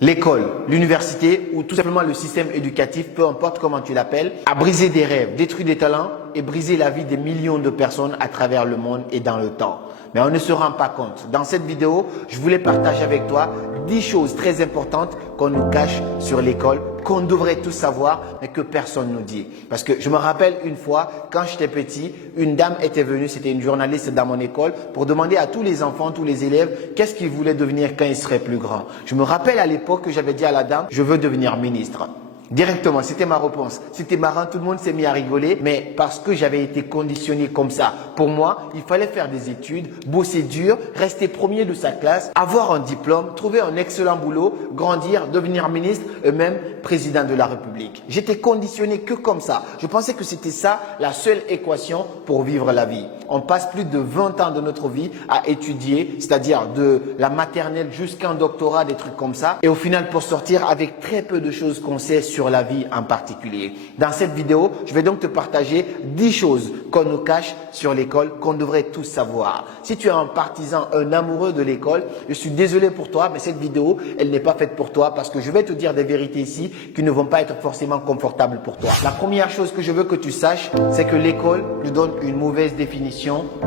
L'école, l'université ou tout simplement le système éducatif, peu importe comment tu l'appelles, a brisé des rêves, détruit des talents et brisé la vie des millions de personnes à travers le monde et dans le temps. Mais on ne se rend pas compte. Dans cette vidéo, je voulais partager avec toi 10 choses très importantes qu'on nous cache sur l'école, qu'on devrait tous savoir, mais que personne ne nous dit. Parce que je me rappelle une fois, quand j'étais petit, une dame était venue, c'était une journaliste dans mon école, pour demander à tous les enfants, tous les élèves, qu'est-ce qu'ils voulaient devenir quand ils seraient plus grands. Je me rappelle à l'époque que j'avais dit à la dame, je veux devenir ministre. Directement, c'était ma réponse. C'était marrant, tout le monde s'est mis à rigoler, mais parce que j'avais été conditionné comme ça. Pour moi, il fallait faire des études, bosser dur, rester premier de sa classe, avoir un diplôme, trouver un excellent boulot, grandir, devenir ministre et même président de la République. J'étais conditionné que comme ça. Je pensais que c'était ça la seule équation pour vivre la vie. On passe plus de 20 ans de notre vie à étudier, c'est-à-dire de la maternelle jusqu'à un doctorat, des trucs comme ça. Et au final, pour sortir avec très peu de choses qu'on sait sur la vie en particulier. Dans cette vidéo, je vais donc te partager 10 choses qu'on nous cache sur l'école, qu'on devrait tous savoir. Si tu es un partisan, un amoureux de l'école, je suis désolé pour toi, mais cette vidéo, elle n'est pas faite pour toi parce que je vais te dire des vérités ici qui ne vont pas être forcément confortables pour toi. La première chose que je veux que tu saches, c'est que l'école nous donne une mauvaise définition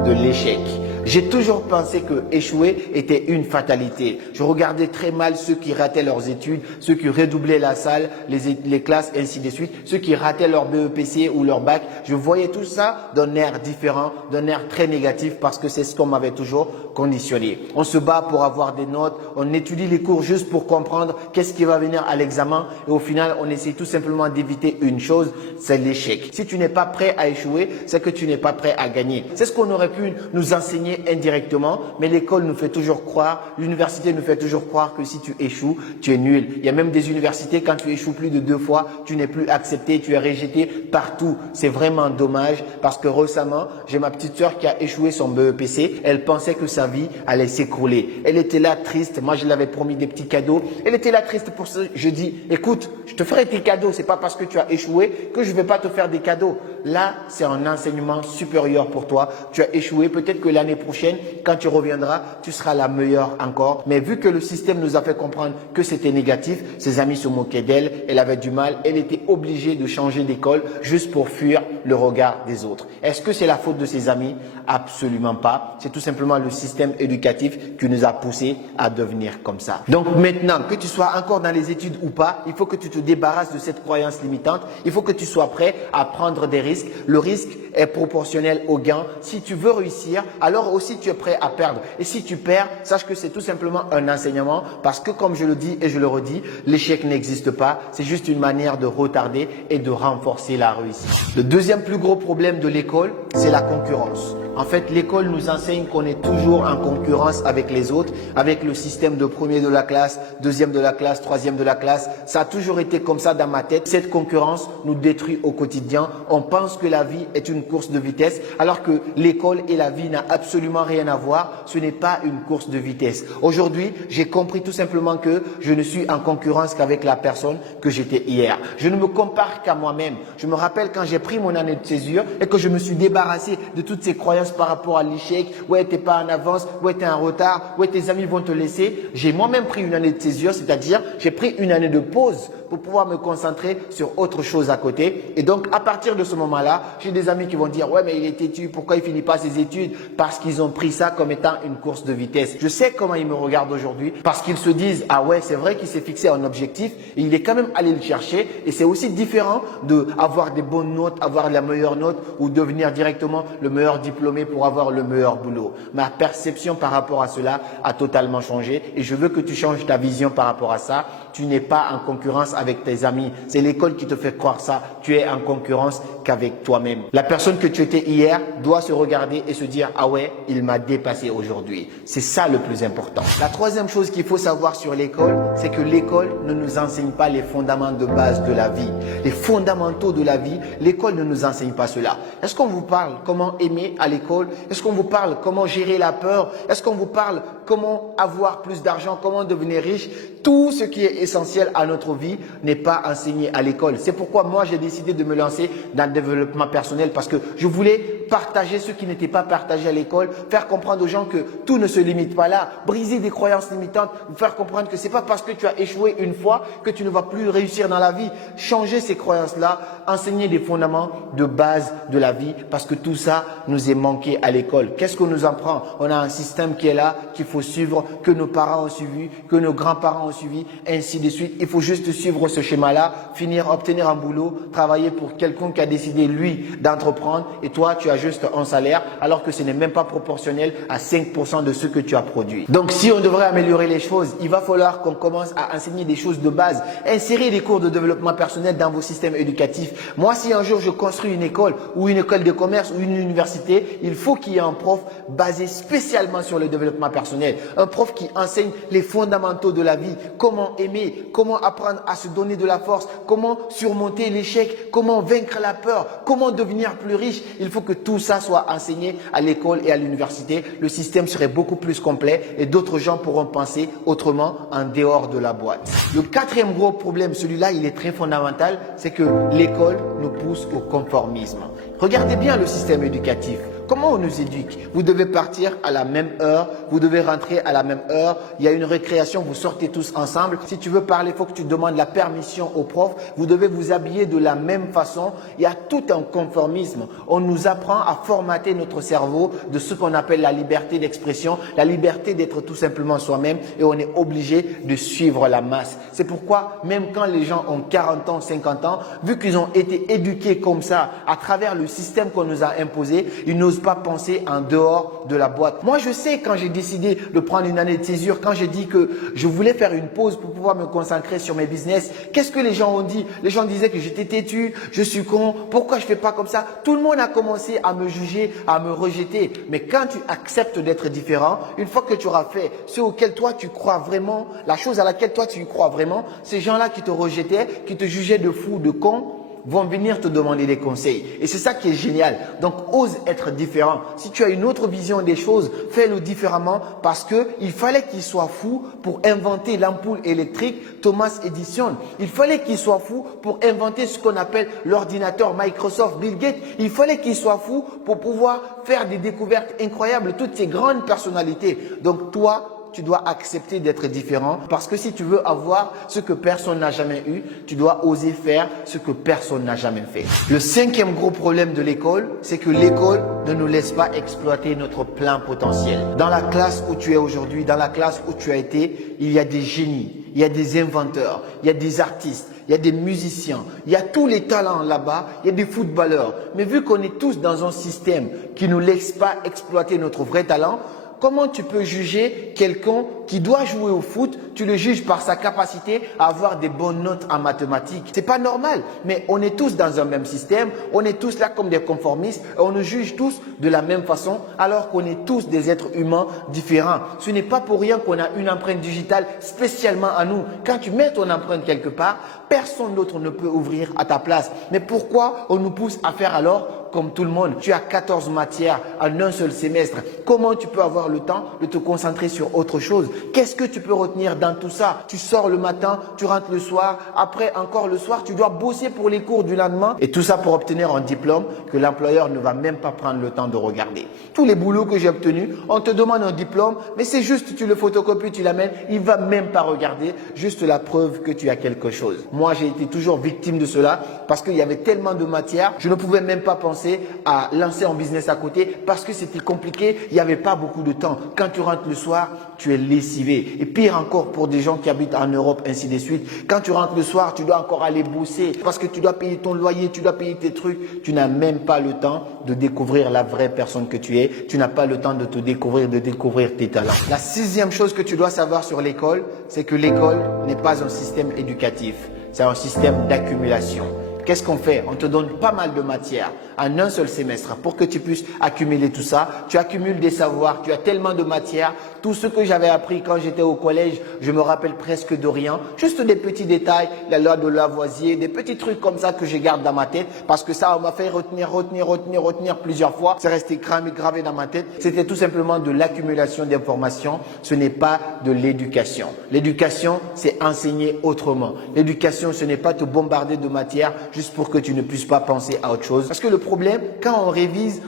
de l'échec. J'ai toujours pensé que échouer était une fatalité. Je regardais très mal ceux qui rataient leurs études, ceux qui redoublaient la salle, les classes, ainsi de suite, ceux qui rataient leur BEPC ou leur bac. Je voyais tout ça d'un air différent, d'un air très négatif parce que c'est ce qu'on m'avait toujours conditionné. On se bat pour avoir des notes, on étudie les cours juste pour comprendre qu'est-ce qui va venir à l'examen et au final, on essaie tout simplement d'éviter une chose, c'est l'échec. Si tu n'es pas prêt à échouer, c'est que tu n'es pas prêt à gagner. C'est ce qu'on aurait pu nous enseigner indirectement, mais l'école nous fait toujours croire, l'université nous fait toujours croire que si tu échoues, tu es nul. Il y a même des universités, quand tu échoues plus de 2 fois, tu n'es plus accepté, tu es rejeté partout. C'est vraiment dommage parce que récemment, j'ai ma petite sœur qui a échoué son BEPC. Elle pensait que sa vie allait s'écrouler. Elle était là triste. Moi, je l'avais promis des petits cadeaux. Elle était là triste pour ça. Je dis, écoute, je te ferai tes cadeaux. C'est pas parce que tu as échoué que je vais pas te faire des cadeaux. Là, c'est un enseignement supérieur pour toi. Tu as échoué. Peut-être que l'année prochaine, quand tu reviendras, tu seras la meilleure encore. Mais vu que le système nous a fait comprendre que c'était négatif, ses amis se moquaient d'elle. Elle avait du mal. Elle était obligée de changer d'école juste pour fuir le regard des autres. Est-ce que c'est la faute de ses amis? Absolument pas. C'est tout simplement le système éducatif qui nous a poussés à devenir comme ça. Donc maintenant, que tu sois encore dans les études ou pas, il faut que tu te débarrasses de cette croyance limitante. Il faut que tu sois prêt à prendre des risques. Le risque est proportionnel au gain. Si tu veux réussir, alors aussi tu es prêt à perdre. Et si tu perds, sache que c'est tout simplement un enseignement parce que comme je le dis et je le redis, l'échec n'existe pas. C'est juste une manière de retarder et de renforcer la réussite. Le deuxième plus gros problème de l'école, c'est la concurrence. En fait, l'école nous enseigne qu'on est toujours en concurrence avec les autres, avec le système de premier de la classe, deuxième de la classe, troisième de la classe. Ça a toujours été comme ça dans ma tête. Cette concurrence nous détruit au quotidien. On pense que la vie est une course de vitesse, alors que l'école et la vie n'ont absolument rien à voir. Ce n'est pas une course de vitesse. Aujourd'hui, j'ai compris tout simplement que je ne suis en concurrence qu'avec la personne que j'étais hier. Je ne me compare qu'à moi-même. Je me rappelle quand j'ai pris mon année de césure et que je me suis débarrassé de toutes ces croyances par rapport à l'échec, ouais, t'es pas en avance, ouais, t'es en retard, ouais, tes amis vont te laisser. J'ai moi-même pris une année de césure, c'est-à-dire j'ai pris une année de pause pour pouvoir me concentrer sur autre chose à côté. Et donc, à partir de ce moment-là, j'ai des amis qui vont dire, ouais, mais il est têtu, pourquoi il finit pas ses études? Parce qu'ils ont pris ça comme étant une course de vitesse. Je sais comment ils me regardent aujourd'hui parce qu'ils se disent, ah ouais, c'est vrai qu'il s'est fixé un objectif et il est quand même allé le chercher. Et c'est aussi différent de avoir des bonnes notes, avoir la meilleure note ou devenir directement le meilleur diplômé pour avoir le meilleur boulot. Ma perception par rapport à cela a totalement changé et je veux que tu changes ta vision par rapport à ça. Tu n'es pas en concurrence avec tes amis. C'est l'école qui te fait croire ça. Tu es en concurrence qu'avec toi-même. La personne que tu étais hier doit se regarder et se dire, ah ouais, il m'a dépassé aujourd'hui. C'est ça le plus important. La troisième chose qu'il faut savoir sur l'école, c'est que l'école ne nous enseigne pas les fondements de base de la vie. Les fondamentaux de la vie, l'école ne nous enseigne pas cela. Est-ce qu'on vous parle comment aimer à l'école? Est-ce qu'on vous parle comment gérer la peur? Est-ce qu'on vous parle comment avoir plus d'argent, comment devenir riche. Tout ce qui est essentiel à notre vie n'est pas enseigné à l'école. C'est pourquoi moi j'ai décidé de me lancer dans le développement personnel parce que je voulais partager ce qui n'était pas partagé à l'école, faire comprendre aux gens que tout ne se limite pas là, briser des croyances limitantes, faire comprendre que c'est pas parce que tu as échoué une fois que tu ne vas plus réussir dans la vie. Changer ces croyances-là, enseigner des fondements de base de la vie parce que tout ça nous est manqué à l'école. Qu'est-ce qu'on nous apprend? On a un système qui est là, qu'il faut suivre, que nos parents ont suivi, que nos grands-parents ont suivi, ainsi de suite. Il faut juste suivre ce schéma-là, finir, obtenir un boulot, travailler pour quelqu'un qui a décidé, lui, d'entreprendre et toi, tu as juste un salaire alors que ce n'est même pas proportionnel à 5% de ce que tu as produit. Donc, si on devrait améliorer les choses, il va falloir qu'on commence à enseigner des choses de base. Insérer des cours de développement personnel dans vos systèmes éducatifs. Moi, si un jour je construis une école ou une école de commerce ou une université, il faut qu'il y ait un prof basé spécialement sur le développement personnel. Un prof qui enseigne les fondamentaux de la vie. Comment aimer, comment apprendre à se donner de la force, comment surmonter l'échec, comment vaincre la peur, comment devenir plus riche. Il faut que tout ça soit enseigné à l'école et à l'université. Le système serait beaucoup plus complet et d'autres gens pourront penser autrement en dehors de la boîte. Le quatrième gros problème, celui-là, il est très fondamental, c'est que l'école nous pousse au conformisme. Regardez bien le système éducatif. Comment on nous éduque? Vous devez partir à la même heure, vous devez rentrer à la même heure, il y a une récréation, vous sortez tous ensemble. Si tu veux parler, il faut que tu demandes la permission au prof. Vous devez vous habiller de la même façon. Il y a tout un conformisme. On nous apprend à formater notre cerveau de ce qu'on appelle la liberté d'expression, la liberté d'être tout simplement soi-même et on est obligé de suivre la masse. C'est pourquoi même quand les gens ont 40 ans, 50 ans, vu qu'ils ont été éduqués comme ça à travers le système qu'on nous a imposé, ils n'osent pas penser en dehors de la boîte. Moi, je sais quand j'ai décidé de prendre une année de césure, quand j'ai dit que je voulais faire une pause pour pouvoir me concentrer sur mes business, qu'est-ce que les gens ont dit? Les gens disaient que j'étais têtu, je suis con, pourquoi je fais pas comme ça? Tout le monde a commencé à me juger, à me rejeter. Mais quand tu acceptes d'être différent, une fois que tu auras fait ce auquel toi tu crois vraiment, la chose à laquelle toi tu crois vraiment, ces gens-là qui te rejetaient, qui te jugeaient de fou, de con, vont venir te demander des conseils. Et c'est ça qui est génial. Donc, ose être différent. Si tu as une autre vision des choses, fais-le différemment parce que il fallait qu'il soit fou pour inventer l'ampoule électrique Thomas Edison. Il fallait qu'il soit fou pour inventer ce qu'on appelle l'ordinateur Microsoft Bill Gates. Il fallait qu'il soit fou pour pouvoir faire des découvertes incroyables, toutes ces grandes personnalités. Donc, toi, tu dois accepter d'être différent parce que si tu veux avoir ce que personne n'a jamais eu, tu dois oser faire ce que personne n'a jamais fait. Le cinquième gros problème de l'école, c'est que l'école ne nous laisse pas exploiter notre plein potentiel. Dans la classe où tu es aujourd'hui, dans la classe où tu as été, il y a des génies, il y a des inventeurs, il y a des artistes, il y a des musiciens, il y a tous les talents là-bas, il y a des footballeurs. Mais vu qu'on est tous dans un système qui ne nous laisse pas exploiter notre vrai talent, comment tu peux juger quelqu'un qui doit jouer au foot, tu le juges par sa capacité à avoir des bonnes notes en mathématiques? C'est pas normal, mais on est tous dans un même système, on est tous là comme des conformistes, et on nous juge tous de la même façon alors qu'on est tous des êtres humains différents. Ce n'est pas pour rien qu'on a une empreinte digitale spécialement à nous. Quand tu mets ton empreinte quelque part, personne d'autre ne peut ouvrir à ta place. Mais pourquoi on nous pousse à faire alors comme tout le monde? Tu as 14 matières en un seul semestre. Comment tu peux avoir le temps de te concentrer sur autre chose? Qu'est-ce que tu peux retenir dans tout ça? Tu sors le matin, tu rentres le soir, après encore le soir, tu dois bosser pour les cours du lendemain. Et tout ça pour obtenir un diplôme que l'employeur ne va même pas prendre le temps de regarder. Tous les boulots que j'ai obtenus, on te demande un diplôme, mais c'est juste tu le photocopies, tu l'amènes, il va même pas regarder, juste la preuve que tu as quelque chose. Moi, j'ai été toujours victime de cela parce qu'il y avait tellement de matières, je ne pouvais même pas penser à lancer un business à côté parce que c'était compliqué, il n'y avait pas beaucoup de temps. Quand tu rentres le soir, tu es lessivé. Et pire encore pour des gens qui habitent en Europe, ainsi de suite. Quand tu rentres le soir, tu dois encore aller bosser parce que tu dois payer ton loyer, tu dois payer tes trucs. Tu n'as même pas le temps de découvrir la vraie personne que tu es. Tu n'as pas le temps de te découvrir, de découvrir tes talents. La sixième chose que tu dois savoir sur l'école, c'est que l'école n'est pas un système éducatif. C'est un système d'accumulation. Qu'est-ce qu'on fait? On te donne pas mal de matière. en un seul semestre pour que tu puisses accumuler tout ça. Tu accumules des savoirs, tu as tellement de matières. Tout ce que j'avais appris quand j'étais au collège, je me rappelle presque de rien. Juste des petits détails, la loi de Lavoisier, des petits trucs comme ça que je garde dans ma tête parce que ça, on m'a fait retenir plusieurs fois. C'est resté gravé dans ma tête. C'était tout simplement de l'accumulation d'informations. Ce n'est pas de l'éducation. L'éducation, c'est enseigner autrement. L'éducation, ce n'est pas te bombarder de matière juste pour que tu ne puisses pas penser à autre chose. Parce que le problème, quand on révise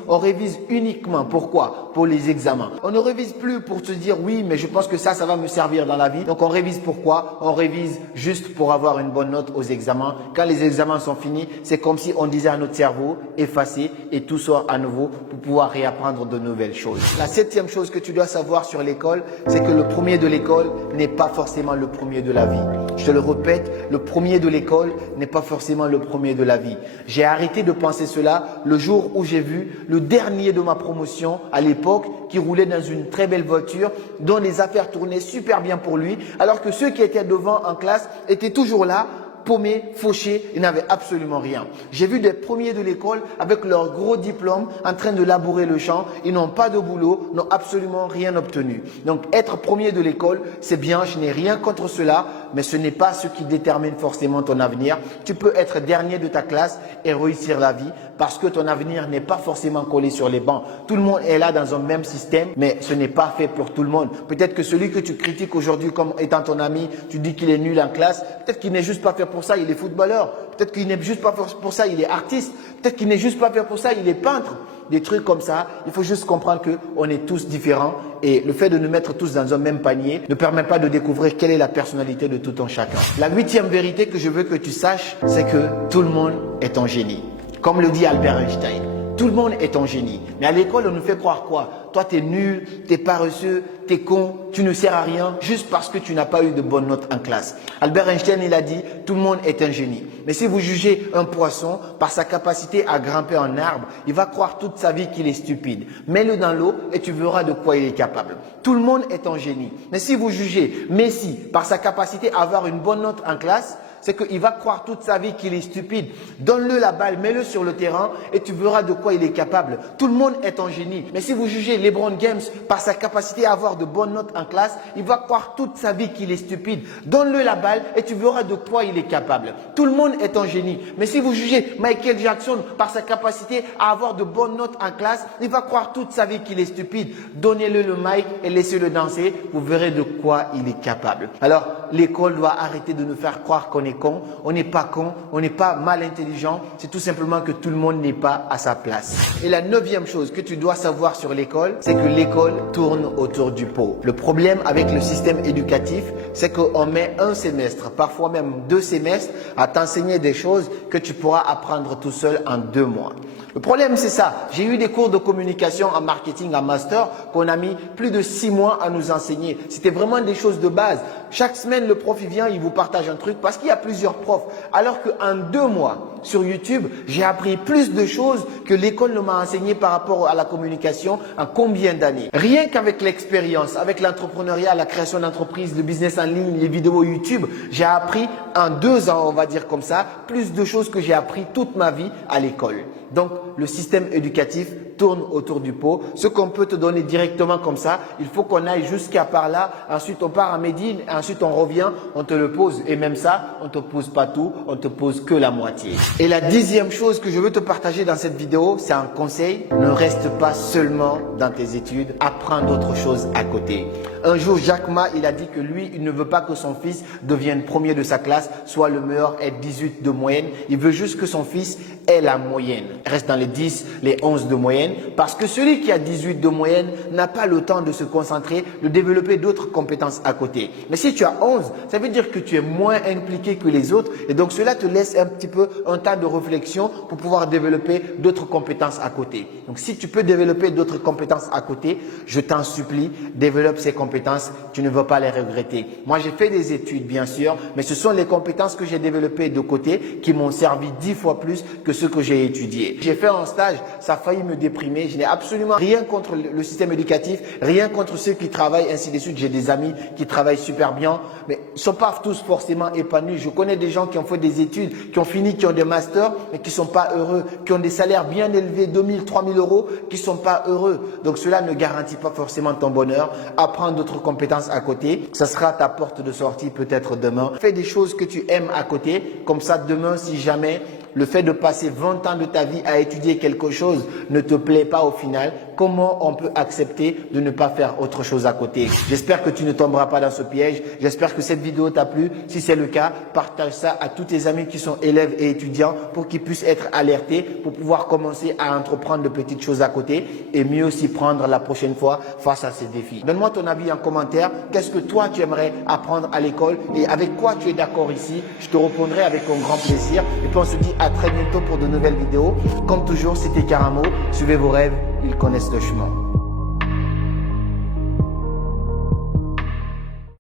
uniquement. Pourquoi? Pour les examens. On ne révise plus pour te dire oui, mais je pense que ça va me servir dans la vie. Donc on révise pourquoi? On révise juste pour avoir une bonne note aux examens. Quand les examens sont finis, c'est comme si on disait à notre cerveau, effacer et tout sort à nouveau pour pouvoir réapprendre de nouvelles choses. La septième chose que tu dois savoir sur l'école, c'est que le premier de l'école n'est pas forcément le premier de la vie. Je te le répète, le premier de l'école n'est pas forcément le premier de la vie. J'ai arrêté de penser cela le jour où j'ai vu le dernier de ma promotion à l'époque qui roulait dans une très belle voiture dont les affaires tournaient super bien pour lui, alors que ceux qui étaient devant en classe étaient toujours là, paumés, fauchés, ils n'avaient absolument rien. J'ai vu des premiers de l'école avec leur gros diplôme en train de labourer le champ. Ils n'ont pas de boulot, n'ont absolument rien obtenu. Donc être premier de l'école, c'est bien, je n'ai rien contre cela, mais ce n'est pas ce qui détermine forcément ton avenir. Tu peux être dernier de ta classe et réussir la vie parce que ton avenir n'est pas forcément collé sur les bancs. Tout le monde est là dans un même système, mais ce n'est pas fait pour tout le monde. Peut-être que celui que tu critiques aujourd'hui comme étant ton ami, tu dis qu'il est nul en classe, peut-être qu'il n'est juste pas fait pour ça, il est footballeur. Peut-être qu'il n'est juste pas fait pour ça, il est artiste. Peut-être qu'il n'est juste pas fait pour ça, il est peintre. Des trucs comme ça, il faut juste comprendre qu'on est tous différents et le fait de nous mettre tous dans un même panier ne permet pas de découvrir quelle est la personnalité de tout un chacun. La huitième vérité que je veux que tu saches, c'est que tout le monde est un génie. Comme le dit Albert Einstein, tout le monde est un génie. Mais à l'école, on nous fait croire quoi? Toi, tu es nul, tu es paresseux, tu es con, tu ne sers à rien juste parce que tu n'as pas eu de bonnes notes en classe. Albert Einstein, il a dit, tout le monde est un génie. Mais si vous jugez un poisson par sa capacité à grimper un arbre, il va croire toute sa vie qu'il est stupide. Mets-le dans l'eau et tu verras de quoi il est capable. Tout le monde est un génie. Mais si vous jugez Messi par sa capacité à avoir une bonne note en classe, c'est qu'il va croire toute sa vie qu'il est stupide. Donne-le la balle, mets-le sur le terrain et tu verras de quoi il est capable. Tout le monde est un génie. Mais si vous jugez LeBron James par sa capacité à avoir de bonnes notes en classe, il va croire toute sa vie qu'il est stupide. Donne-le la balle et tu verras de quoi il est capable. Tout le monde est un génie. Mais si vous jugez Michael Jackson par sa capacité à avoir de bonnes notes en classe, il va croire toute sa vie qu'il est stupide. Donnez-le le mic et laissez-le danser. Vous verrez de quoi il est capable. Alors, l'école doit arrêter de nous faire croire qu'on est con, on n'est pas con, on n'est pas mal intelligent, c'est tout simplement que tout le monde n'est pas à sa place. Et la neuvième chose que tu dois savoir sur l'école, c'est que l'école tourne autour du pot. Le problème avec le système éducatif, c'est qu'on met un semestre, parfois même 2 semestres, à t'enseigner des choses que tu pourras apprendre tout seul en 2 mois. Le problème, c'est ça. J'ai eu des cours de communication en marketing, en master, qu'on a mis plus de 6 mois à nous enseigner. C'était vraiment des choses de base. Chaque semaine, le prof, il vient, il vous partage un truc parce qu'il y a plusieurs profs. Alors qu'en 2 mois, sur YouTube, j'ai appris plus de choses que l'école ne m'a enseigné par rapport à la communication en combien d'années. Rien qu'avec l'expérience, avec l'entrepreneuriat, la création d'entreprises, le business en ligne, les vidéos YouTube, j'ai appris en 2 ans, on va dire comme ça, plus de choses que j'ai appris toute ma vie à l'école. Donc, le système éducatif tourne autour du pot. Ce qu'on peut te donner directement comme ça, il faut qu'on aille jusqu'à par là. Ensuite, on part à Médine. Ensuite, on revient, on te le pose. Et même ça, on ne te pose pas tout, on te pose que la moitié. Et la 10e chose que je veux te partager dans cette vidéo, c'est un conseil. Ne reste pas seulement dans tes études. Apprends d'autres choses à côté. Un jour, Jack Ma, il a dit que lui, il ne veut pas que son fils devienne premier de sa classe, soit le meilleur, ait 18 de moyenne. Il veut juste que son fils ait la moyenne. Reste dans les 10, les 11 de moyenne. Parce que celui qui a 18 de moyenne n'a pas le temps de se concentrer, de développer d'autres compétences à côté. Mais si tu as 11, ça veut dire que tu es moins impliqué que les autres. Et donc, cela te laisse un petit peu un temps de réflexion pour pouvoir développer d'autres compétences à côté. Donc, si tu peux développer d'autres compétences à côté, je t'en supplie, développe ces compétences compétences, tu ne vas pas les regretter. Moi, j'ai fait des études, bien sûr, mais ce sont les compétences que j'ai développées de côté qui m'ont servi 10 fois plus que ce que j'ai étudié. J'ai fait un stage, ça a failli me déprimer. Je n'ai absolument rien contre le système éducatif, rien contre ceux qui travaillent, ainsi de suite. J'ai des amis qui travaillent super bien, mais ils ne sont pas tous forcément épanouis. Je connais des gens qui ont fait des études, qui ont fini, qui ont des masters, mais qui ne sont pas heureux, qui ont des salaires bien élevés, 2000, 3000 euros, qui ne sont pas heureux. Donc cela ne garantit pas forcément ton bonheur. Apprends d'autres compétences à côté. Ça sera ta porte de sortie peut-être demain. Fais des choses que tu aimes à côté. Comme ça, demain, si jamais le fait de passer 20 ans de ta vie à étudier quelque chose ne te plaît pas au final, comment on peut accepter de ne pas faire autre chose à côté? J'espère que tu ne tomberas pas dans ce piège. J'espère que cette vidéo t'a plu. Si c'est le cas, partage ça à tous tes amis qui sont élèves et étudiants pour qu'ils puissent être alertés, pour pouvoir commencer à entreprendre de petites choses à côté et mieux s'y prendre la prochaine fois face à ces défis. Donne-moi ton avis en commentaire. Qu'est-ce que toi tu aimerais apprendre à l'école et avec quoi tu es d'accord ici? Je te répondrai avec un grand plaisir. Et puis on se dit à très bientôt pour de nouvelles vidéos. Comme toujours, c'était Karamo. Suivez vos rêves, ils connaissent le chemin.